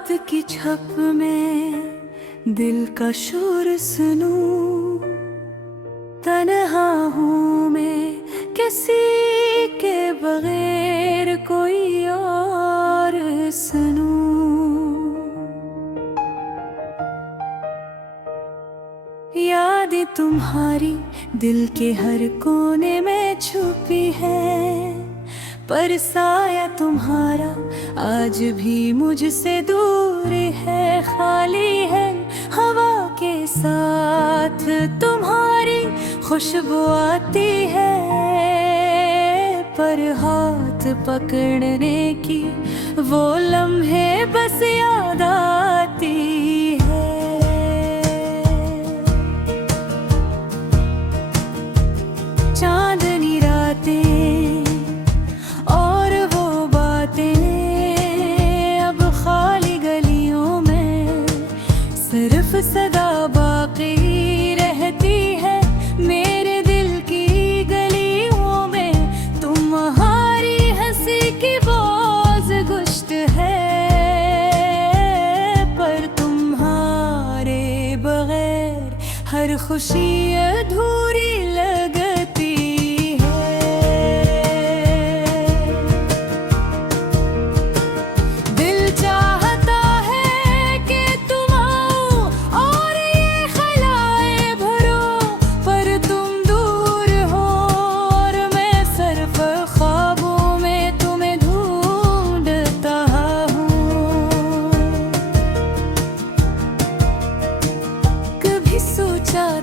रात की छप में दिल का शोर सुनूं, तन्हा हूँ मैं किसी के बगैर कोई और सुनूं। यादें तुम्हारी दिल के हर कोने में छुपी है, पर साया तुम्हारा आज भी मुझसे दूर है। खाली है हवा के साथ तुम्हारी खुशबू आती है, पर हाथ पकड़ने की वो लम्हे बस याद आती है। चांदनी रातें और वो बातें, अब खाली गलियों में सिर्फ सदा बाकी रहती है। मेरे दिल की गलियों में तुम्हारी हंसी की बोझ गुश्त है, पर तुम्हारे बगैर हर खुशी अधूरी लगती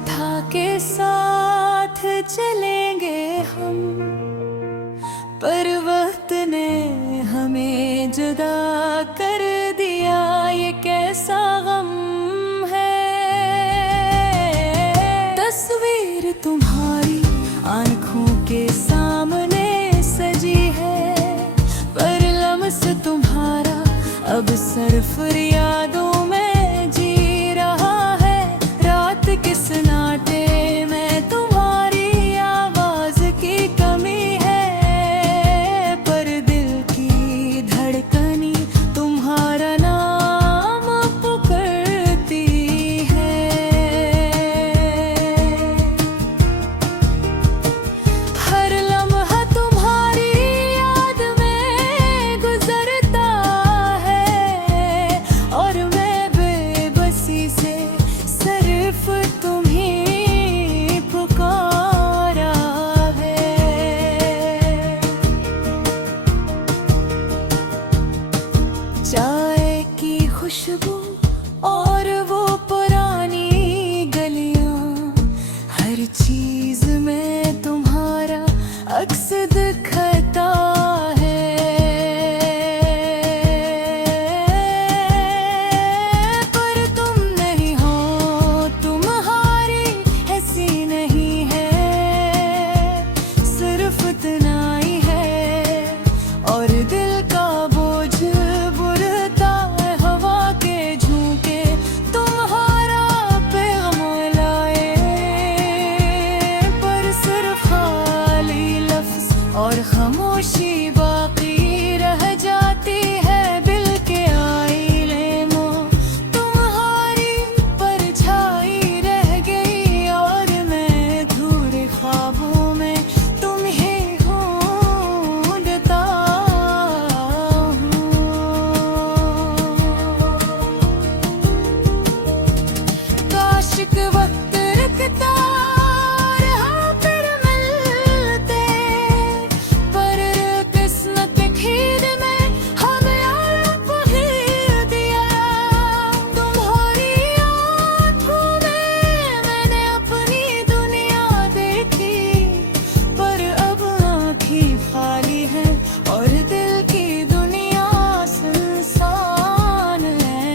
था के साथ चलेंगे हम, पर वक्त ने हमें जुदा कर दिया। ये कैसा गम है। तस्वीर तुम्हारी आंखों के सामने सजी है, पर लम्स तुम्हारा अब सिर्फ यादों में जी रहा है। रात के सन्नाटे में तुम्हारी आवाज की कमी है, पर दिल की धड़कनी तुम्हारा नाम पुकारती है। हर लम्हा तुम्हारी याद में गुजरता है, और मैं बेबसी से सिर्फ तुम्हीं पुकारा है। चाय की खुशबू और वो पुरानी गलियां, हर चीज में तुम्हारा अक्स दिखता है। पर तुम नहीं हो, तुम्हारी ऐसी नहीं है, सिर्फ इतना ही है। और दिल का बोझ बुरता है हवा के झोंके तुम्हारा पैगाम लाए, पर सिर्फ खाली लफ्ज और खामोशी बाकी रह जाती है। दिल के आईने में तुम्हारी परछाई रह गई, और मैं अधूरे ख्वाबों में तुम्हें ढूंढता हूँ। काश के वक्त रुकता रहा फिर मिलते, पर किस्मत खेद में हमें आप घेर दिया। तुम्हारी आँखों में मैंने अपनी दुनिया देखी, पर अब आँखें खाली हैं और दिल की दुनिया सुनसान है।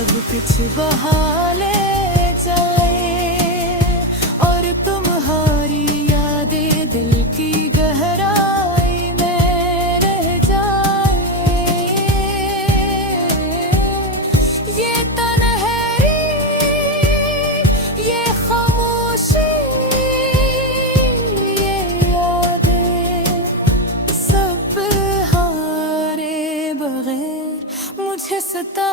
सब कुछ बहा ले जाए और तुम्हारी यादें दिल की गहराई में रह जाए। ये तन्हाई, ये खामोशी, ये यादें सब हारे बगैर मुझे सता